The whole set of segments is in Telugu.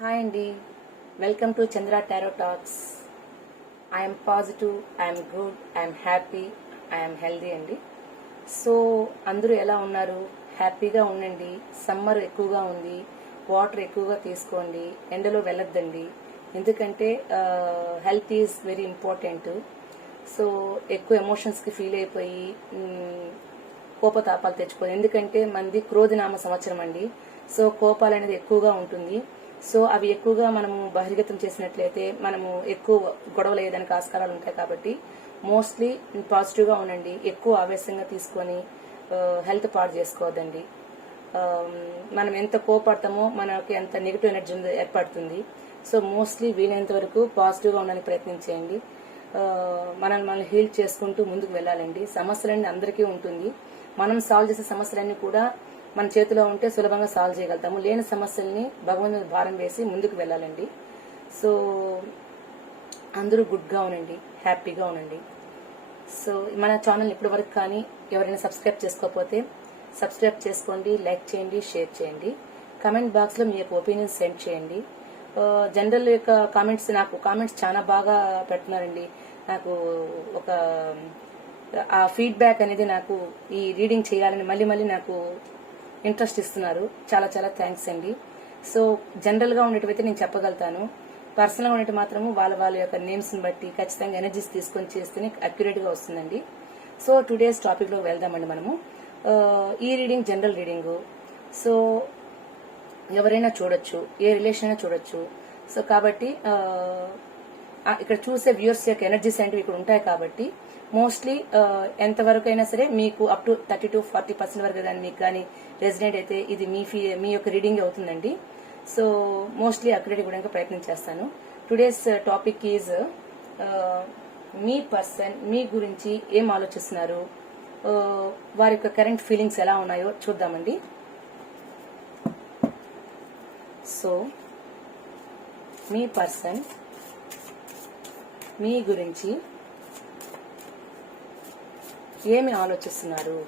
హాయ్ అండి. Welcome to Chandra tarot talks I'm positive I'm good I'm happy I'm healthy అండి. సో అందరూ ఎలా ఉన్నారు? హ్యాపీగా ఉండండి. సమ్మర్ ఎక్కువగా ఉంది. వాటర్ ఎక్కువగా తీసుకోండి. ఎండలో వెళ్ళొద్దండి. ఎందుకంటే health is very important so ఎక్కువ ఎమోషన్స్కి ఫీల్ అయిపోయి కోపతాపాలు తెచ్చుకోవాలి ఎందుకంటే మనది క్రోధనామ సంవత్సరం అండి. సో కోపాలు అనేది ఎక్కువగా ఉంటుంది. సో అవి ఎక్కువగా మనము బహిర్గతం చేసినట్లయితే మనము ఎక్కువ గొడవలు అయ్యేదానికి ఆస్కారాలు ఉంటాయి కాబట్టి మోస్ట్లీ పాజిటివ్గా ఉండండి. ఎక్కువ ఆవేశంగా తీసుకొని హెల్త్ పాడు చేసుకోవద్దండి. మనం ఎంత కోపడతామో మనకి ఎంత నెగిటివ్ ఎనర్జీ ఏర్పడుతుంది. సో మోస్ట్లీ వీలైనంత వరకు పాజిటివ్గా ఉండడానికి ప్రయత్నం చేయండి. మనం మనం హీల్ చేసుకుంటూ ముందుకు వెళ్ళాలండి. సమస్యలన్నీ అందరికీ ఉంటుంది. మనం సాల్వ్ చేసే సమస్యలన్నీ కూడా మన చేతిలో ఉంటే సులభంగా సాల్వ్ చేయగలుగుతాము. లేని సమస్యల్ని భగవంతుని భారం వేసి ముందుకు వెళ్ళాలండి. సో అందరూ గుడ్గా ఉండండి హ్యాపీగా ఉండండి. సో మన ఛానల్ ఇప్పటి వరకు కానీ ఎవరైనా సబ్స్క్రైబ్ చేసుకోకపోతే సబ్స్క్రైబ్ చేసుకోండి లైక్ చేయండి షేర్ చేయండి. కమెంట్ బాక్స్లో మీ యొక్క ఒపీనియన్ సెండ్ చేయండి. జనరల్ యొక్క కామెంట్స్ నాకు కామెంట్స్ చాలా బాగా పెడుతున్నారండి. నాకు ఒక ఆ ఫీడ్బ్యాక్ అనేది నాకు ఈ రీడింగ్ చేయాలని మళ్ళీ మళ్ళీ నాకు ఇంట్రెస్ట్ ఇస్తున్నారు. చాలా చాలా థ్యాంక్స్ అండి. సో జనరల్గా ఉండేటివైతే నేను చెప్పగలుగుతాను. పర్సనల్గా ఉండేటి మాత్రము వాళ్ళ వాళ్ళ యొక్క నేమ్స్ని బట్టి ఖచ్చితంగా ఎనర్జీస్ తీసుకొని చేస్తేనే అక్యురేట్గా వస్తుందండి. సో టుడేస్ టాపిక్లో వెళ్దామండి మనము. ఈ రీడింగ్ జనరల్ రీడింగు. సో ఎవరైనా చూడొచ్చు ఏ రిలేషన్ అయినా చూడొచ్చు. సో కాబట్టి ఇక్కడ చూసే వ్యూర్స్ యొక్క ఎనర్జీస్ అనేవి ఇక్కడ ఉంటాయి కాబట్టి మోస్ట్లీ uh, ఎంతవరకైనా అయినా సరే మీకు up to thirty to forty percent వరకు కానీ మీకు కానీ రెసిడెంట్ అయితే ఇది మీ ఫీ మీ యొక్క రీడింగ్ అవుతుందండి. సో మోస్ట్లీ అక్యురేట్ ఇవ్వడానికి ప్రయత్నం చేస్తాను. టుడేస్ టాపిక్ ఈజ్ మీ పర్సన్ మీ గురించి ఏం ఆలోచిస్తున్నారు? Uh, వారి యొక్క కరెంట్ ఫీలింగ్స్ ఎలా ఉన్నాయో చూద్దామండి. సో మీ పర్సన్ మీ గురించి ఏమి ఆలోచిస్తున్నారు?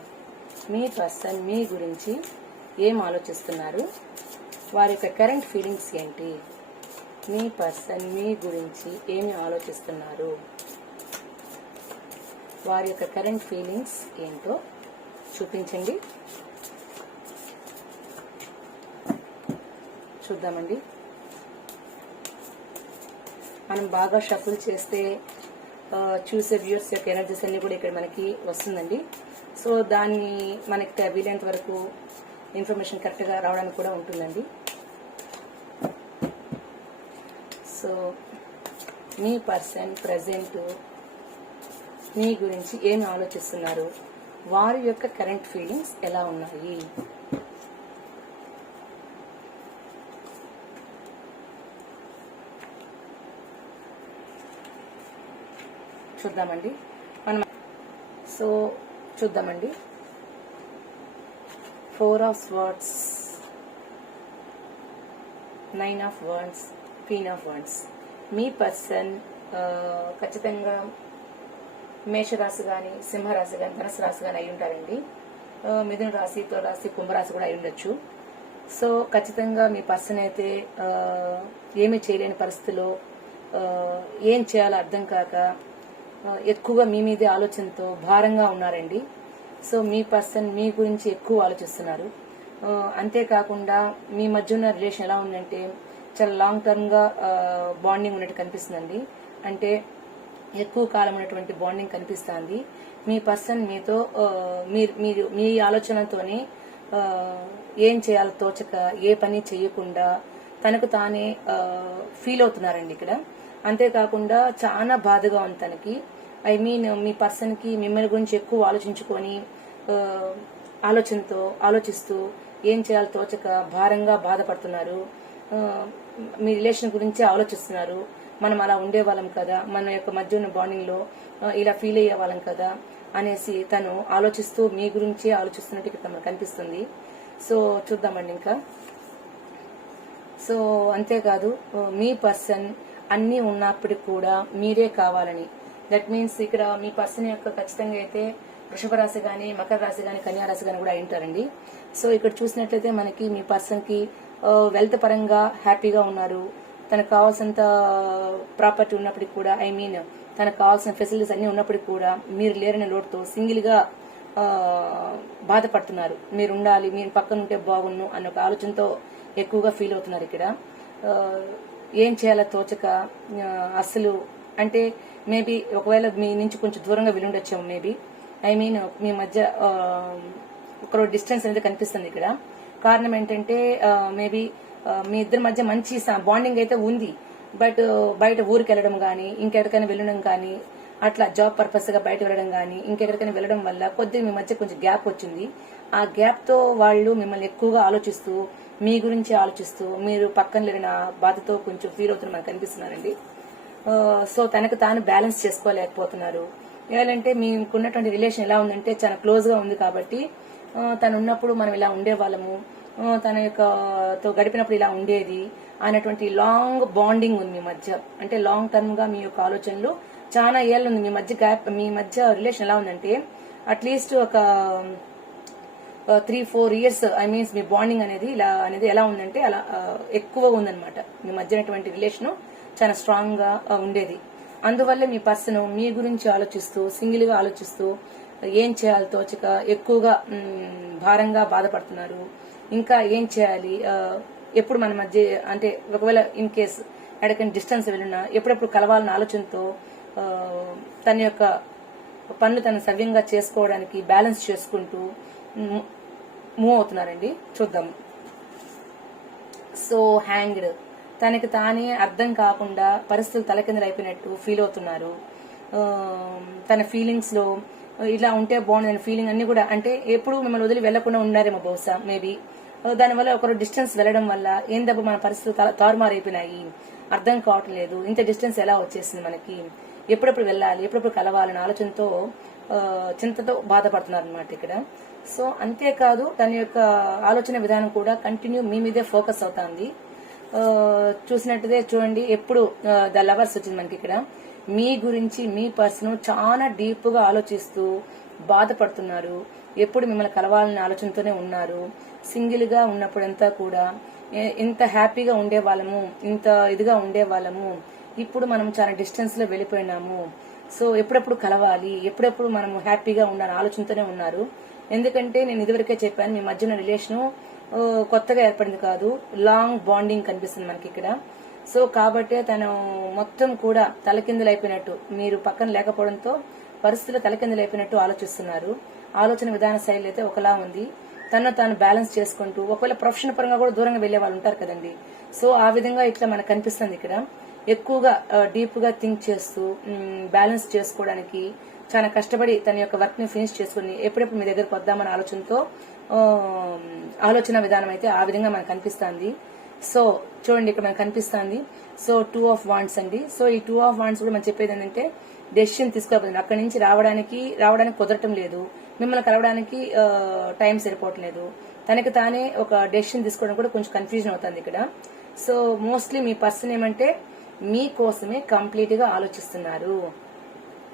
మీ పర్సన్ మీ గురించి ఏం ఆలోచిస్తున్నారు? వారి యొక్క కరెంట్ ఫీలింగ్స్ ఏంటి? మీ పర్సన్ మీ గురించి ఏమి ఆలోచిస్తున్నారు? వారి యొక్క కరెంట్ ఫీలింగ్స్ ఏంటో చూపించండి. చూద్దామండి. మనం బాగా షఫుల్ చేస్తే చూసే వ్యూస్ యొక్క ఎనర్జీస్ అన్ని కూడా ఇక్కడ మనకి వస్తుందండి. సో దాన్ని మనకి వీలైనంత వరకు ఇన్ఫర్మేషన్ కరెక్ట్గా రావడానికి కూడా ఉంటుందండి. సో మీ పర్సన్ ప్రజెంట్ మీ గురించి ఏమి ఆలోచిస్తున్నారు? వారి యొక్క కరెంట్ ఫీలింగ్స్ ఎలా ఉన్నాయి? చూద్దామండి. మనం సో చూద్దామండి. Four of wands nine of wands queen of wands me person ఖచ్చితంగా మేషరాశి కానీ సింహరాశి కానీ ధనుసు రాశి కానీ అయి ఉంటారండి. మిథున రాశి రాశి కుంభరాశి కూడా అయి ఉండొచ్చు. సో ఖచ్చితంగా మీ పర్సన్ అయితే ఏమీ చేయలేని పరిస్థితిలో ఏం చేయాలో అర్థం కాక ఎక్కువగా మీ మీదే ఆలోచనతో భారంగా ఉన్నారండి. సో మీ పర్సన్ మీ గురించి ఎక్కువ ఆలోచిస్తున్నారు. అంతేకాకుండా మీ మధ్య ఉన్న రిలేషన్ ఎలా ఉందంటే చాలా లాంగ్ టర్మ్గా బాండింగ్ ఉన్నట్టు కనిపిస్తుందండి. అంటే ఎక్కువ కాలం ఉన్నటువంటి బాండింగ్ కనిపిస్తుంది. మీ పర్సన్ మీతో మీరు మీరు మీ ఆలోచనతోనే ఏం చేయాలో తోచక ఏ పని చేయకుండా తనకు తానే ఫీల్ అవుతున్నారండి ఇక్కడ. అంతేకాకుండా చాలా బాధగా ఉంది తనకి. ఐ మీన్ మీ పర్సన్కి మిమ్మల్ని గురించి ఎక్కువ ఆలోచించుకొని ఆలోచనతో ఆలోచిస్తూ ఏం చేయాలో తోచక భారంగా బాధపడుతున్నారు. మీ రిలేషన్ గురించి ఆలోచిస్తున్నారు. మనం అలా ఉండేవాళ్ళం కదా. మన యొక్క మధ్య ఉన్న బాండింగ్లో ఇలా ఫీల్ అయ్యే వాళ్ళం కదా అనేసి తను ఆలోచిస్తూ మీ గురించి ఆలోచిస్తున్నట్టు ఇక్కడ మనకు కనిపిస్తుంది. సో చూద్దామండి ఇంకా. సో అంతేకాదు మీ పర్సన్ అన్నీ ఉన్నప్పటికి కూడా మీరే కావాలని. దట్ మీన్స్ ఇక్కడ మీ పర్సన్ యొక్క ఖచ్చితంగా అయితే వృషభ రాశి కానీ మకర రాశి కానీ కన్యా రాశి కానీ కూడా అయింటారండి. సో ఇక్కడ చూసినట్లయితే మనకి మీ పర్సన్కి వెల్త్ పరంగా హ్యాపీగా ఉన్నారు. తనకు కావాల్సినంత ప్రాపర్టీ ఉన్నప్పటికీ కూడా ఐ మీన్ తనకు కావాల్సిన ఫెసిలిటీస్ అన్ని ఉన్నప్పటికీ కూడా మీరు లేరని లోటుతో సింగిల్గా బాధపడుతున్నారు. మీరు ఉండాలి మీరు పక్కన ఉంటే బాగున్ను అన్న ఒక ఆలోచనతో ఎక్కువగా ఫీల్ అవుతున్నారు ఇక్కడ. ఏం చేయాలో తోచక అస్సలు అసలు అంటే మేబీ ఒకవేళ మీ నుంచి కొంచెం దూరంగా వెళ్ళుండొచ్చాము మేబీ ఐ మీన్ మీ మధ్య ఒకరో ఒక డిస్టెన్స్ అనేది కనిపిస్తుంది ఇక్కడ. కారణం ఏంటంటే మేబీ మీ ఇద్దరి మధ్య మంచి బాండింగ్ అయితే ఉంది. బట్ బయట ఊరికి వెళ్ళడం కానీ ఇంకెక్కడికైనా వెళ్ళడం కానీ అట్లా జాబ్ పర్పస్గా బయట వెళ్ళడం కానీ ఇంకెక్కడికైనా వెళ్ళడం వల్ల కొద్దిగా మీ మధ్య కొంచెం గ్యాప్ వచ్చింది. ఆ గ్యాప్తో వాళ్ళు మిమ్మల్ని ఎక్కువగా ఆలోచిస్తూ మీ గురించి ఆలోచిస్తూ మీరు పక్కన లేని బాధతో కొంచెం ఫీల్ అవుతున్న మనకు కనిపిస్తున్నారండి సో తనకు తాను బ్యాలెన్స్ చేసుకోలేకపోతున్నారు. ఏమంటే మీకున్నటువంటి రిలేషన్ ఎలా ఉందంటే చాలా క్లోజ్గా ఉంది కాబట్టి తను ఉన్నప్పుడు మనం ఇలా ఉండేవాళ్ళము. తన యొక్క తో గడిపినప్పుడు ఇలా ఉండేది అనేటువంటి లాంగ్ బాండింగ్ ఉంది మీ మధ్య. అంటే లాంగ్ టర్మ్గా మీ యొక్క ఆలోచనలు చాలా ఏళ్ళు ఉంది. మీ మధ్య గ్యాప్ మీ మధ్య రిలేషన్ ఎలా ఉందంటే అట్లీస్ట్ ఒక three four years I means me bonding అనేది ఇలా అనేది ఎలా ఉందంటే అలా ఎక్కువ ఉందన్నమాట. మీ మధ్యనటువంటి రిలేషన్ చాలా స్ట్రాంగ్గా ఉండేది. అందువల్ల మీ పర్సన్ మీ గురించి ఆలోచిస్తూ సింగిల్గా ఆలోచిస్తూ ఏం చేయాలి తోచక ఎక్కువగా భారంగా బాధపడుతున్నారు. ఇంకా ఏం చేయాలి? ఎప్పుడు మన మధ్య అంటే ఒకవేళ ఇన్ కేస్ ఎక్కడికైనా డిస్టెన్స్ వెళ్ళినా ఎప్పుడెప్పుడు కలవాలన్న ఆలోచనతో తన యొక్క పనులు తను సవ్యంగా చేసుకోవడానికి బ్యాలెన్స్ చేసుకుంటూ మూవ్ అవుతున్నారండి. చూద్దాం. So hanged. తనకి తానే అర్థం కాకుండా పరిస్థితులు తలకిందులు అయిపోయినట్టు ఫీల్ అవుతున్నారు. తన ఫీలింగ్స్లో ఇలా ఉంటే బాగుండదని ఫీలింగ్ అన్ని కూడా అంటే ఎప్పుడు మిమ్మల్ని వదిలి వెళ్ళకుండా ఉన్నారేమో బహుశా మేబీ. దానివల్ల ఒకరు డిస్టెన్స్ వెళ్ళడం వల్ల ఏం దెబ్బ మన పరిస్థితులు తారుమారైపోయినాయి. అర్థం కావట్లేదు. ఇంత డిస్టెన్స్ ఎలా వచ్చేసింది మనకి? ఎప్పుడెప్పుడు వెళ్ళాలి? ఎప్పుడెప్పుడు కలవాలనే ఆలోచనతో చింతతో బాధపడుతున్నారు అనమాట ఇక్కడ. సో అంతేకాదు తన యొక్క ఆలోచన విధానం కూడా కంటిన్యూ మీ మీదే ఫోకస్ అవుతుంది. చూసినట్టుదే చూడండి ఎప్పుడు ద లవర్స్ వచ్చింది మనకి ఇక్కడ. మీ గురించి మీ పర్సన్ చాలా డీప్గా ఆలోచిస్తూ బాధపడుతున్నారు. ఎప్పుడు మిమ్మల్ని కలవాలనే ఆలోచనతోనే ఉన్నారు. సింగిల్గా ఉన్నప్పుడంతా కూడా ఇంత హ్యాపీగా ఉండే వాళ్ళము ఇంత ఇదిగా ఉండే వాళ్ళము ఇప్పుడు మనం చాలా డిస్టెన్స్లో వెళ్ళిపోయినాము. సో ఎప్పుడెప్పుడు కలవాలి ఎప్పుడెప్పుడు మనం హ్యాపీగా ఉండాలని ఆలోచనతోనే ఉన్నారు. ఎందుకంటే నేను ఇదివరకే చెప్పాను మీ మధ్యన రిలేషను కొత్తగా ఏర్పడింది కాదు లాంగ్ బాండింగ్ కనిపిస్తుంది మనకి ఇక్కడ. సో కాబట్టే తను మొత్తం కూడా తలకిందులైపోయినట్టు మీరు పక్కన లేకపోవడంతో పరిస్థితులు తలకిందులైపోయినట్టు ఆలోచిస్తున్నారు. ఆలోచన విధాన శైలి అయితే ఒకలా ఉంది. తను తాను బ్యాలెన్స్ చేసుకుంటూ ఒకవేళ ప్రొఫెషన్ పరంగా కూడా దూరంగా వెళ్ళే వాళ్ళు ఉంటారు కదండి. సో ఆ విధంగా ఇట్లా మనకు కనిపిస్తుంది ఇక్కడ. ఎక్కువగా డీప్గా థింక్ చేస్తూ బ్యాలెన్స్ చేసుకోవడానికి చాలా కష్టపడి తన యొక్క వర్క్ని ఫినిష్ చేసుకుని ఎప్పుడెప్పుడు మీ దగ్గరకు వద్దామన్న ఆలోచనతో ఆలోచన విధానం అయితే ఆ విధంగా మనకు కనిపిస్తుంది సో చూడండి ఇక్కడ మనకు కనిపిస్తుంది. సో టూ ఆఫ్ వాండ్స్ అండి. సో ఈ టూ ఆఫ్ వాండ్స్ కూడా మనం చెప్పేది ఏంటంటే డెసిషన్ తీసుకోకపోతుంది అక్కడి నుంచి రావడానికి రావడానికి కుదరటం లేదు. మిమ్మల్ని కలవడానికి టైం సరిపోవట్లేదు. తనకి తానే ఒక డెసిషన్ తీసుకోవడం కూడా కొంచెం కన్ఫ్యూజన్ అవుతుంది ఇక్కడ. సో మోస్ట్లీ మీ పర్సన్ ఏమంటే మీకోసమే కంప్లీట్గా ఆలోచిస్తున్నారు.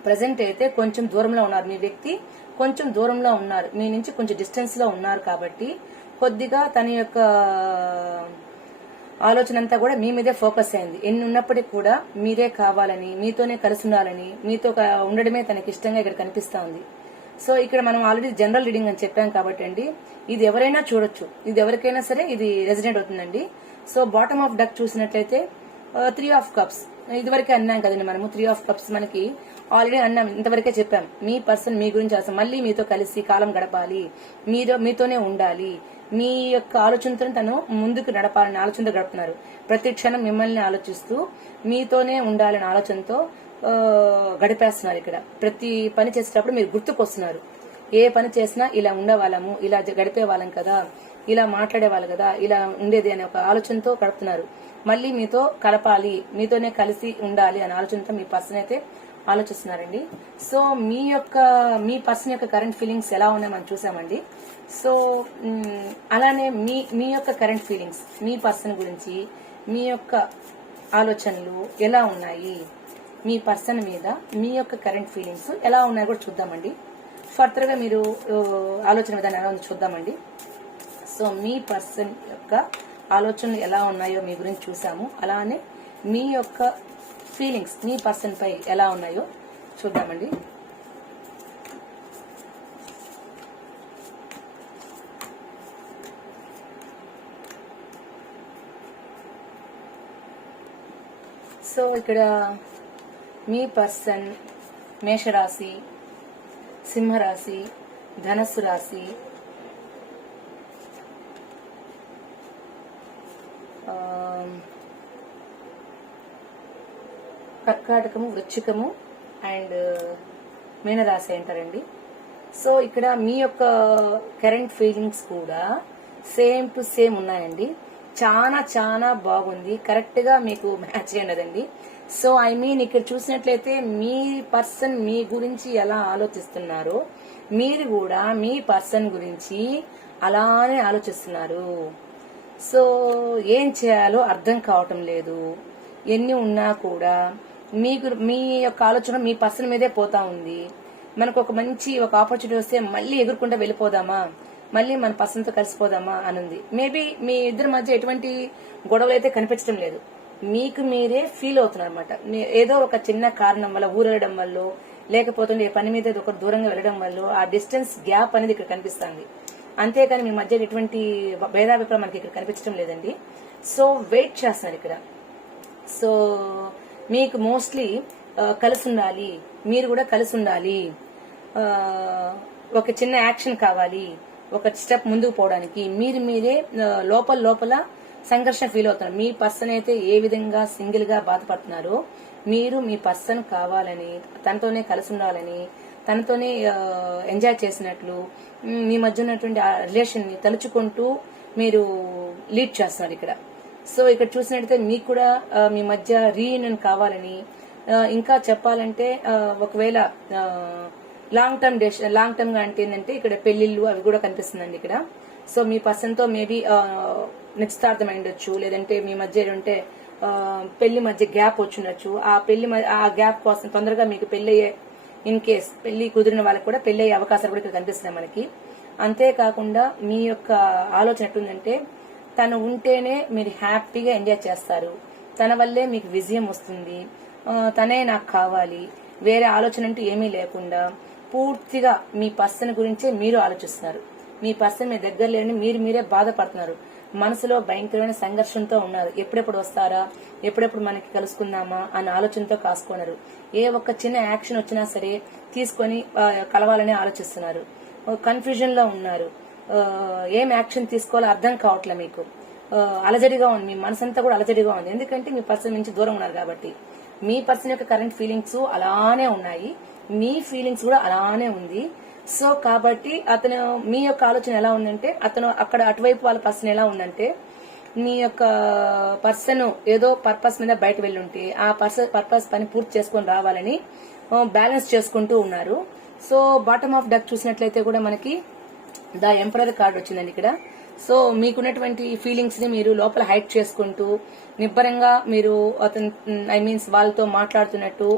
ప్రజెంట్ అయితే కొంచెం దూరంలో ఉన్నారు మీ వ్యక్తి కొంచెం దూరంలో ఉన్నారు మీ నుంచి కొంచెం డిస్టెన్స్లో ఉన్నారు కాబట్టి కొద్దిగా తన యొక్క ఆలోచన అంతా కూడా మీ మీదే ఫోకస్ అయింది. ఎన్ని ఉన్నప్పటికీ కూడా మీరే కావాలని మీతోనే కలిసి ఉండాలని మీతో ఉండడమే తనకి ఇష్టంగా ఇక్కడ కనిపిస్తా ఉంది. సో ఇక్కడ మనం ఆల్రెడీ జనరల్ రీడింగ్ అని చెప్పాం కాబట్టి అండి ఇది ఎవరైనా చూడొచ్చు. ఇది ఎవరికైనా సరే ఇది రెసిడెంట్ అవుతుందండి. సో బాటమ్ ఆఫ్ డక్ చూసినట్లయితే త్రీ ఆఫ్ కప్స్ ఇదివరకే అన్నాం కదండి మనము త్రీ ఆఫ్ కప్స్ మనకి ఆల్రెడీ అన్నాం ఇంతవరకే చెప్పాం. మీ పర్సన్ మీ గురించి అసలు మళ్ళీ మీతో కలిసి కాలం గడపాలి. మీరు మీతోనే ఉండాలి. మీ యొక్క ఆలోచనతో తను ముందుకు నడపాలని ఆలోచనతో గడుపుతున్నారు. ప్రతి క్షణం మిమ్మల్ని ఆలోచిస్తూ మీతోనే ఉండాలనే ఆలోచనతో గడిపేస్తున్నారు ఇక్కడ. ప్రతి పని చేసేటప్పుడు మీరు గుర్తుకొస్తున్నారు. ఏ పని చేసినా ఇలా ఉండేవాళ్ళము ఇలా గడిపేవాళ్ళం గడిపే వాళ్ళం కదా ఇలా మాట్లాడేవాళ్ళు కదా ఇలా ఉండేది అనే ఒక ఆలోచనతో గడుపుతున్నారు. మళ్ళీ మీతో కలపాలి మీతోనే కలిసి ఉండాలి అనే ఆలోచనతో మీ పర్సన్ అయితే ఆలోచిస్తున్నారండి. సో మీ యొక్క మీ పర్సన్ యొక్క కరెంట్ ఫీలింగ్స్ ఎలా ఉన్నాయో మనం చూసామండి. సో అలానే మీ మీ యొక్క కరెంట్ ఫీలింగ్స్ మీ పర్సన్ గురించి మీ యొక్క ఆలోచనలు ఎలా ఉన్నాయి మీ పర్సన్ మీద మీ యొక్క కరెంట్ ఫీలింగ్స్ ఎలా ఉన్నాయో కూడా చూద్దామండి. ఫర్దర్గా మీరు ఆలోచన విధానం ఎలా ఉంది చూద్దామండి. సో మీ పర్సన్ యొక్క ఆలోచనలు ఎలా ఉన్నాయో మీ గురించి చూసాము. అలానే మీ యొక్క ఫీలింగ్స్ మీ పర్సన్ పై ఎలా ఉన్నాయో చూద్దామండి. సో ఇక్కడ మీ పర్సన్ మేషరాశి సింహరాశి ధనస్సు రాశి కర్కాటకము వృచ్చికము అండ్ మీనరాశి అంటారండి. సో ఇక్కడ మీ యొక్క కరెంట్ ఫీలింగ్స్ కూడా సేమ్ టు సేమ్ ఉన్నాయండి. చాలా చాలా బాగుంది. కరెక్ట్గా మీకు మ్యాచ్ అయినదండి. సో ఐ మీన్ ఇక్కడ చూసినట్లయితే మీ పర్సన్ మీ గురించి ఎలా ఆలోచిస్తున్నారో మీరు కూడా మీ పర్సన్ గురించి అలానే ఆలోచిస్తున్నారు. సో ఏం చేయాలో అర్థం కావటం లేదు. ఎన్ని ఉన్నా కూడా మీకు మీ యొక్క ఆలోచన మీ పర్సన్ మీదే పోతా ఉంది. మనకు ఒక మంచి ఒక ఆపర్చునిటీ వస్తే మళ్ళీ ఎగురుకుంటూ వెళ్ళిపోదామా? మళ్ళీ మన పర్సన్తో కలిసిపోదామా? అని ఉంది మేబీ మీ ఇద్దరి మధ్య ఎటువంటి గొడవలు అయితే కనిపించడం లేదు. మీకు మీరే ఫీల్ అవుతున్నారు అనమాట ఏదో ఒక చిన్న కారణం వల్ల ఊరెళ్ళడం వల్ల లేకపోతే ఏ పని మీద ఒక దూరంగా వెళ్ళడం వల్ల ఆ డిస్టెన్స్ గ్యాప్ అనేది ఇక్కడ కనిపిస్తుంది. అంతేకాని మీ మధ్య ఎటువంటి భేదాభిప్రాయం మనకి ఇక్కడ కనిపించడం లేదండి. సో వెయిట్ చేస్తున్నారు ఇక్కడ. సో మీకు మోస్ట్లీ కలిసి ఉండాలి మీరు కూడా కలిసి ఉండాలి ఒక చిన్న యాక్షన్ కావాలి. ఒక స్టెప్ ముందుకు పోవడానికి. మీరు మీరే లోపల లోపల సంఘర్షణ ఫీల్ అవుతున్నారు. మీ పర్సన్ అయితే ఏ విధంగా సింగిల్గా బాధపడుతున్నారో మీరు మీ పర్సన్ కావాలని తనతోనే కలిసి ఉండాలని తనతోనే ఎంజాయ్ చేసినట్లు మీ మధ్య ఉన్నటువంటి ఆ రిలేషన్ని తలుచుకుంటూ మీరు లీడ్ చేస్తున్నారు ఇక్కడ. సో ఇక్కడ చూసినట్టయితే మీకు కూడా మీ మధ్య రీయూనియన్ కావాలని ఇంకా చెప్పాలంటే ఒకవేళ లాంగ్ టర్మ్ డెసిషన్ లాంగ్ టర్మ్గా అంటే ఏంటంటే ఇక్కడ పెళ్ళిళ్ళు అవి కూడా కనిపిస్తుందండి ఇక్కడ. సో మీ పర్సన్తో మేబీ నిశ్చితార్థం అయిండొచ్చు లేదంటే మీ మధ్య ఉంటే పెళ్ళి మధ్య గ్యాప్ వచ్చిండొచ్చు ఆ పెళ్ళి ఆ గ్యాప్ కోసం తొందరగా మీకు పెళ్ళి ఇన్ కేస్ పెళ్ళి కుదిరిన వాళ్ళకి కూడా పెళ్ళి అవకాశాలు కూడా ఇక్కడ కనిపిస్తున్నాయి మనకి. అంతేకాకుండా మీ యొక్క ఆలోచన ఎట్లుందంటే తను ఉంటేనే మీరు హ్యాపీగా ఎంజాయ్ చేస్తారు. తన వల్లే మీకు విజయం వస్తుంది. తనే నాకు కావాలి. వేరే ఆలోచన అంటూ ఏమీ లేకుండా పూర్తిగా మీ పర్సన్ గురించే మీరు ఆలోచిస్తున్నారు. మీ పర్సన్ మీ దగ్గర లేని మీరు మీరే బాధపడుతున్నారు. మనసులో భయంకరమైన సంఘర్షణతో ఉన్నారు. ఎప్పుడెప్పుడు వస్తారా? ఎప్పుడెప్పుడు మనకి కలుసుకుందామా అన్న ఆలోచనతో కాసుకున్నారు. ఏ ఒక్క చిన్న యాక్షన్ వచ్చినా సరే తీసుకొని కలవాలని ఆలోచిస్తున్నారు. కన్ఫ్యూజన్లో ఉన్నారు. ఏం యాక్షన్ తీసుకోవాలో అర్థం కావట్లే మీకు. అలజడిగా ఉంది మీ మనసంతా కూడా అలజడిగా ఉంది. ఎందుకంటే మీ పర్సన్ నుంచి దూరం ఉన్నారు కాబట్టి. మీ పర్సన్ యొక్క కరెంట్ ఫీలింగ్స్ అలానే ఉన్నాయి. మీ ఫీలింగ్స్ కూడా అలానే ఉంది. సో కాబట్టి అతను మీ యొక్క ఆలోచన ఎలా ఉందంటే అతను అక్కడ అటువైపు వాళ్ళ పర్సన్ ఎలా ఉందంటే మీ యొక్క పర్సన్ ఏదో పర్పస్ మీద బయట వెళ్ళుంటే ఆ పర్సన్ పర్పస్ పని పూర్తి చేసుకొని రావాలని బ్యాలెన్స్ చేసుకుంటూ ఉన్నారు. సో బాటమ్ ఆఫ్ డక్ చూసినట్లయితే కూడా మనకి ద ఎంపరర్ కార్డ్ వచ్చిందండి ఇక్కడ. సో మీకున్నటువంటి ఫీలింగ్స్ని మీరు లోపల హైడ్ చేసుకుంటూ నిబ్బరంగా మీరు అతను ఐ మీన్స్ వాళ్ళతో మాట్లాడుతున్నట్టు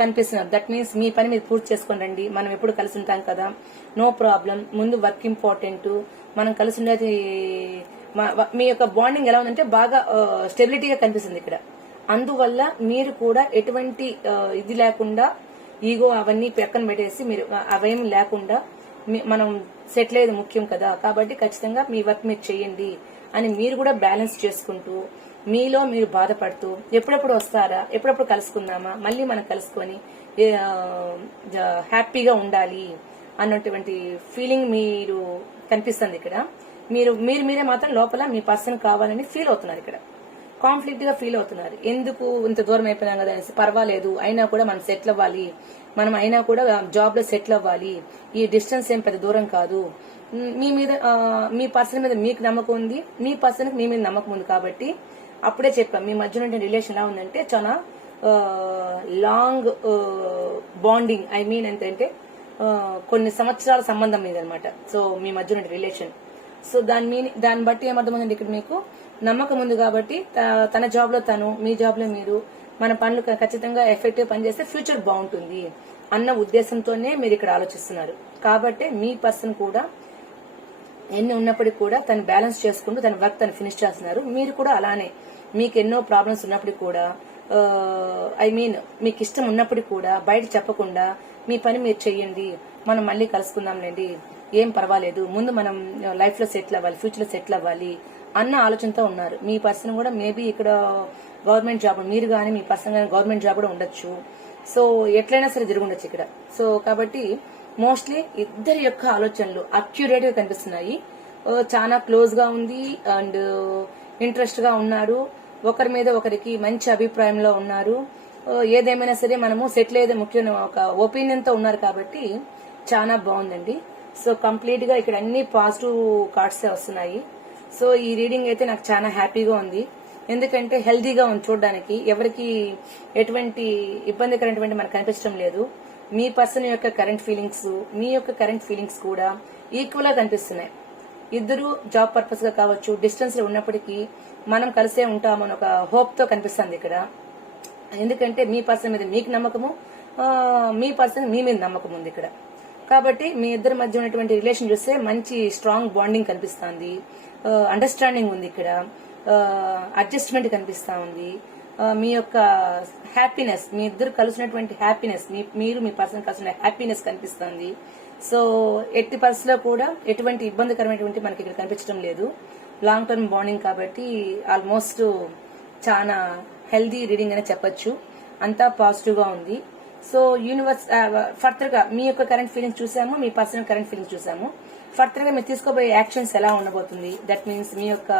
కనిపిస్తున్నారు. దట్ మీన్స్ మీ పని మీరు పూర్తి చేసుకొని రండి. మనం ఎప్పుడు కలిసి ఉంటాం కదా. నో ప్రాబ్లం ముందు వర్క్ ఇంపార్టెంట్ మనం కలిసి ఉండేది మీ యొక్క బాండింగ్ ఎలా ఉందంటే బాగా స్టెబిలిటీగా కనిపిస్తుంది ఇక్కడ. అందువల్ల మీరు కూడా ఎటువంటి ఇది లేకుండా ఈగో అవన్నీ పక్కన పెట్టేసి మీరు ఆ, అవేం లేకుండా మనం సెటిల్ అయ్యేది ముఖ్యం కదా. కాబట్టి ఖచ్చితంగా మీ వర్క్ మీరు చేయండి అని మీరు కూడా బ్యాలెన్స్ చేసుకుంటూ మీలో మీరు బాధపడుతూ ఎప్పుడప్పుడు వస్తారా? ఎప్పుడప్పుడు కలుసుకుందామా? మళ్ళీ మనం కలుసుకొని జ- హ్యాపీగా ఉండాలి అన్నటువంటి ఫీలింగ్ మీరు కనిపిస్తుంది ఇక్కడ. మీరు మీరు మీరే మాత్రం లోపల మీ పర్సన్ కావాలని ఫీల్ అవుతున్నారు ఇక్కడ. కాన్ఫ్లిక్ట్గా ఫీల్ అవుతున్నారు. ఎందుకు ఇంత దూరం అయిపోయినాం కదా అనేసి పర్వాలేదు అయినా కూడా మనం సెటిల్ అవ్వాలి. మనం అయినా కూడా జాబ్లో సెటిల్ అవ్వాలి. ఈ డిస్టెన్స్ ఏం పెద్ద దూరం కాదు. మీ మీద మీ పర్సన్ మీద మీకు నమ్మకం ఉంది. మీ పర్సన్ మీ మీద నమ్మకం ఉంది కాబట్టి అప్పుడే చెప్పాం. మీ మధ్య ఉన్న రిలేషన్ ఎలా ఉందంటే చాలా లాంగ్ బాండింగ్ ఐ మీన్ ఏంటంటే కొన్ని సంవత్సరాల సంబంధం మీద అనమాట సో మీ మధ్య ఉన్న రిలేషన్ సో దాని మీ- దాన్ని బట్టి ఏమర్థమైంది ఇక్కడ మీకు? నమ్మకం ఉంది కాబట్టి త- తన జాబ్లో తను మీ జాబ్లో మీరు మన పనులు ఖచ్చితంగా ఎఫెక్టివ్ పనిచేస్తే ఫ్యూచర్ బాగుంటుంది అన్న ఉద్దేశంతోనే మీరు ఇక్కడ ఆలోచిస్తున్నారు. కాబట్టి మీ పర్సన్ కూడా ఎన్ని ఉన్నప్పటికీ కూడా తను బ్యాలెన్స్ చేసుకుంటూ తన వర్క్ తను ఫినిష్ చేస్తున్నారు. మీరు కూడా అలానే మీకు ఎన్నో ప్రాబ్లమ్స్ ఉన్నప్పటికీ కూడా ఐ మీన్ మీకు ఇష్టం ఉన్నప్పటికీ కూడా బయట చెప్పకుండా మీ పని మీరు చెయ్యండి మనం మళ్ళీ కలుసుకుందాంలేండి ఏం పర్వాలేదు ముందు మనం లైఫ్లో సెటిల్ అవ్వాలి ఫ్యూచర్లో సెటిల్ అవ్వాలి అన్న ఆలోచనతో ఉన్నారు. మీ పర్సన్ కూడా మేబీ ఇక్కడ గవర్నమెంట్ జాబ్ మీరు కానీ మీ పర్సన్ కానీ గవర్నమెంట్ జాబ్ కూడా ఉండొచ్చు. సో ఎట్లయినా సరే జరుగుండొచ్చు ఇక్కడ. సో కాబట్టి మోస్ట్లీ ఇద్దరి యొక్క ఆలోచనలు అక్యురేట్గా కనిపిస్తున్నాయి. చాలా క్లోజ్గా ఉంది అండ్ ఇంట్రెస్ట్గా ఉన్నారు ఒకరి మీద ఒకరికి మంచి అభిప్రాయంలో ఉన్నారు. ఏదేమైనా సరే మనము సెటిల్ అయ్యేది ముఖ్యమైన ఒక ఒపీనియన్తో ఉన్నారు కాబట్టి చాలా బాగుందండి. సో కంప్లీట్గా ఇక్కడ అన్ని పాజిటివ్ కార్డ్సే వస్తున్నాయి. సో ఈ రీడింగ్ అయితే నాకు చాలా హ్యాపీగా ఉంది. ఎందుకంటే హెల్దీగా ఉంది చూడడానికి. ఎవరికి ఎటువంటి ఇబ్బందికరమైనటువంటి మనకు కనిపించడం లేదు. మీ పర్సన్ యొక్క కరెంట్ ఫీలింగ్స్ మీ యొక్క కరెంట్ ఫీలింగ్స్ కూడా ఈక్వల్గా కనిపిస్తున్నాయి. ఇద్దరు జాబ్ పర్పస్గా కావచ్చు డిస్టెన్స్లో ఉన్నప్పటికీ మనం కలిసే ఉంటామని ఒక హోప్తో కనిపిస్తుంది ఇక్కడ. ఎందుకంటే మీ పర్సన్ మీద మీకు నమ్మకము మీ పర్సన్ మీ మీద నమ్మకం ఉంది ఇక్కడ. కాబట్టి మీ ఇద్దరి మధ్య ఉన్నటువంటి రిలేషన్ చూస్తే మంచి స్ట్రాంగ్ బాండింగ్ కనిపిస్తుంది. అండర్స్టాండింగ్ ఉంది ఇక్కడ. అడ్జస్ట్మెంట్ కనిపిస్తా ఉంది. మీ యొక్క హ్యాపీనెస్ మీ ఇద్దరు కలిసినటువంటి హ్యాపీనెస్ మీరు మీ పర్సన్ కలిసిన హ్యాపీనెస్ కనిపిస్తుంది. సో ఎట్టి పరిస్థితిలో కూడా ఎటువంటి ఇబ్బందికరమైనటువంటి మనకి ఇక్కడ కనిపించడం లేదు. లాంగ్ టర్మ్ బాండింగ్ కాబట్టి ఆల్మోస్ట్ చాలా హెల్దీ రీడింగ్ అనే చెప్పచ్చు. అంతా పాజిటివ్గా ఉంది. సో యూనివర్స్ ఫర్దర్గా మీ యొక్క కరెంట్ ఫీలింగ్స్ చూసాము మీ పర్సనల్ కరెంట్ ఫీలింగ్స్ చూసాము. ఫర్దర్గా మీరు తీసుకోబోయే యాక్షన్స్ ఎలా ఉండబోతుంది? దట్ మీన్స్ మీ యొక్క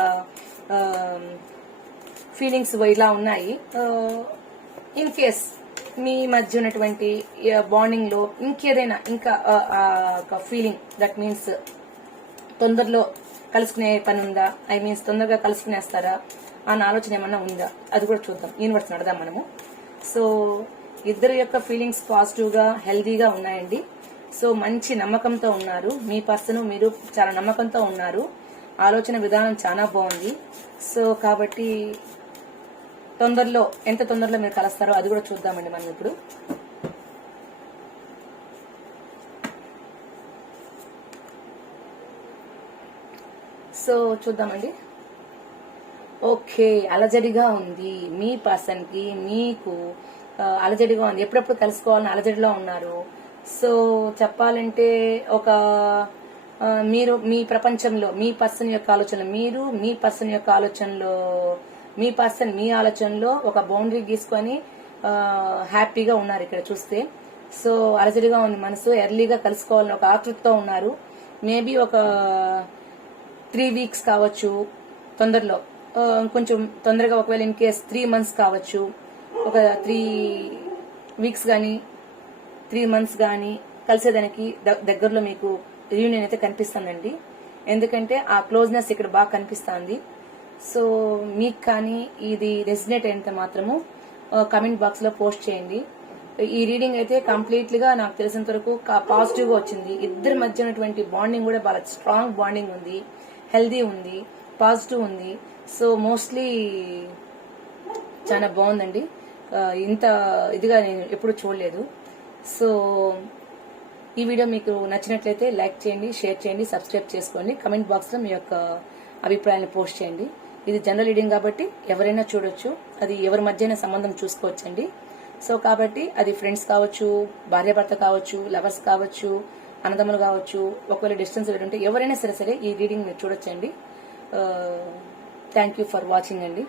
ఫీలింగ్స్ ఇలా ఉన్నాయి. ఇన్ కేస్ మీ మధ్య ఉన్నటువంటి బాండింగ్లో ఇంకేదైనా ఇంకా ఒక ఫీలింగ్ దట్ మీన్స్ తొందరలో కలుసుకునే పని ఉందా? ఐ మీన్స్ తొందరగా కలుసుకునేస్తారా? అన్న ఆలోచన ఏమన్నా ఉందా? అది కూడా చూద్దాం. యూనివర్స్ నడదాం మనము. సో ఇద్దరు యొక్క ఫీలింగ్స్ పాజిటివ్గా హెల్దీగా ఉన్నాయండి. సో మంచి నమ్మకంతో ఉన్నారు. మీ పర్సన్ మీరు చాలా నమ్మకంతో ఉన్నారు. ఆలోచన విధానం చాలా బాగుంది. సో కాబట్టి తొందరలో ఎంత తొందరలో మీరు కలుస్తారో అది కూడా చూద్దామండి మనం ఇప్పుడు. సో చూద్దామండి. ఓకే అలజడిగా ఉంది. మీ పర్సన్కి మీకు అలజడిగా ఉంది. ఎప్పుడెప్పుడు కలుసుకోవాలని అలజడిలో ఉన్నారు. సో చెప్పాలంటే ఒక మీరు మీ ప్రపంచంలో మీ పర్సన్ యొక్క ఆలోచనలు మీరు మీ పర్సన్ యొక్క ఆలోచనలో మీ పర్సన్ మీ ఆలోచనలో ఒక బౌండరీ గీసుకొని హ్యాపీగా ఉన్నారు ఇక్కడ చూస్తే. సో అలజడిగా ఉంది మనసు ఎర్లీగా కలుసుకోవాలని ఒక ఆతృతతో ఉన్నారు. మేబీ ఒక త్రీ వీక్స్ కావచ్చు తొందరలో. కొంచెం తొందరగా ఒకవేళ ఇన్ కేస్ త్రీ మంత్స్ కావచ్చు ఒక త్రీ వీక్స్ కానీ త్రీ మంత్స్ కానీ కలిసేదానికి ద- దగ్గరలో మీకు రీయూనియన్ అయితే కనిపిస్తుందండి. ఎందుకంటే ఆ క్లోజ్నెస్ ఇక్కడ బాగా కనిపిస్తుంది. సో మీకు కానీ ఇది రెసినేట్ అయినంత మాత్రము కమెంట్ బాక్స్లో పోస్ట్ చేయండి. ఈ రీడింగ్ అయితే కంప్లీట్లీగా నాకు తెలిసినంత వరకు పాజిటివ్గా వచ్చింది. ఇద్దరి మధ్య ఉన్నటువంటి బాండింగ్ కూడా బాగా స్ట్రాంగ్ బాండింగ్ ఉంది. హెల్దీ ఉంది. పాజిటివ్ ఉంది. సో మోస్ట్లీ చాలా బాగుందండి. ఇంత ఇదిగా నేను ఎప్పుడు చూడలేదు. సో ఈ వీడియో మీకు నచ్చినట్లయితే లైక్ చేయండి షేర్ చేయండి సబ్స్క్రైబ్ చేసుకోండి. కమెంట్ బాక్స్లో మీ యొక్క అభిప్రాయాన్ని పోస్ట్ చేయండి. ఇది జనరల్ రీడింగ్ కాబట్టి ఎవరైనా చూడొచ్చు. అది ఎవరి మధ్యన సంబంధం చూసుకోవచ్చండి. సో కాబట్టి అది ఫ్రెండ్స్ కావచ్చు భార్యాభర్త కావచ్చు లవర్స్ కావచ్చు అన్నదమ్ములు కావచ్చు ఒకవేళ డిస్టెన్స్ ఉంటే ఎవరైనా సరే సరే ఈ రీడింగ్ మీరు చూడొచ్చండి. థ్యాంక్ యూ ఫర్ వాచింగ్ అండి.